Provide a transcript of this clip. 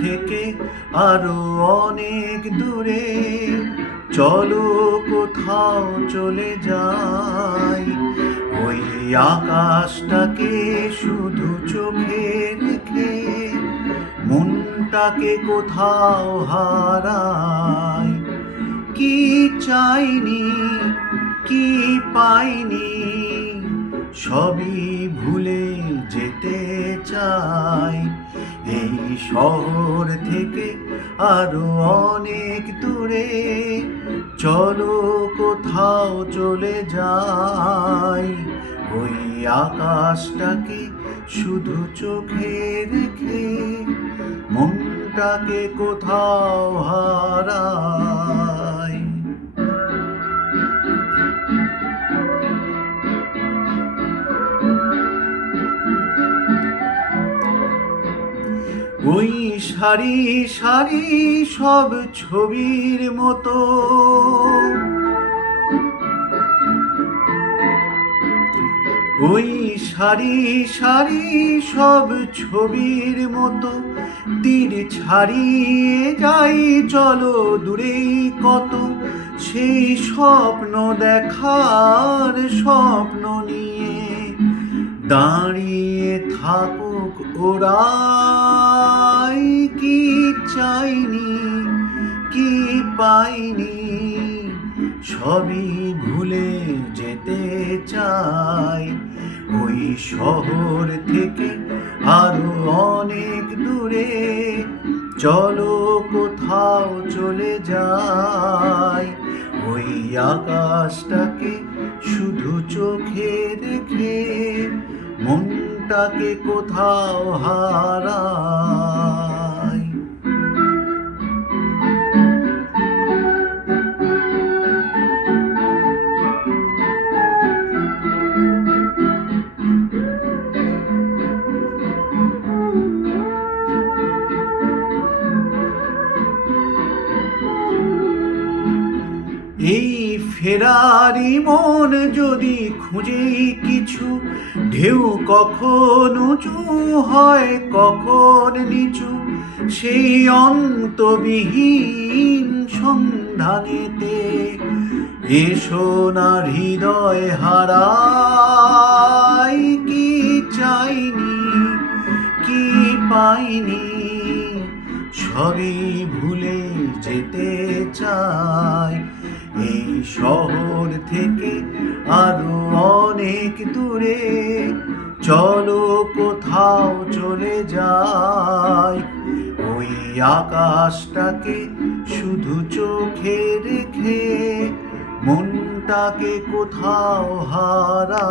থেকে আরো অনেক দূরে, চলো কোথাও চলে যাই। ওই আকাশটাকে শুধু চোখে রেখে মনটাকে কোথাও হারাই। কি চাইনি, কি পাইনি, সবই ভুলে যেতে চাই। এই শহর থেকে আরো অনেক দূরে, চলো কোথাও চলে যাই। ওই আকাশটাকে শুধু চোখে রেখে মনটাকে কোথাও হারাই। ওই সারি সারি সব ছবির মতো, ওই সারি সারি সব ছবির মতো তীর ছাড়িয়ে যাই চলো দূরেই কত। সেই স্বপ্ন দেখার স্বপ্ন নিয়ে দাঁড়িয়ে থাকুক ওরাই। কি চাইনি, কি পাইনি, সবই ভুলে যেতে চাই। ওই শহর থেকে আরো অনেক দূরে, চলো কোথাও চলে যাই। ওই আকাশটাকে শুধু চোখে রেখে মনটাকে কোথাও হারাই। এই ফেরারি মন যদি খুঁজেই কিছু, ঢেউ কখন উঁচু হয় কখন নিচু, সেই অন্তবিহীন সন্ধানেতে এসো না হৃদয় হারাই। কি চাইনি, কি পাইনি, সবই ভুলে যেতে চাই। এই শহর থেকে আরো অনেক দূরে, চলো কোথাও চলে যাই। ওই আকাশটাকে শুধু চোখে রেখে মনটাকে কোথাও হারাই।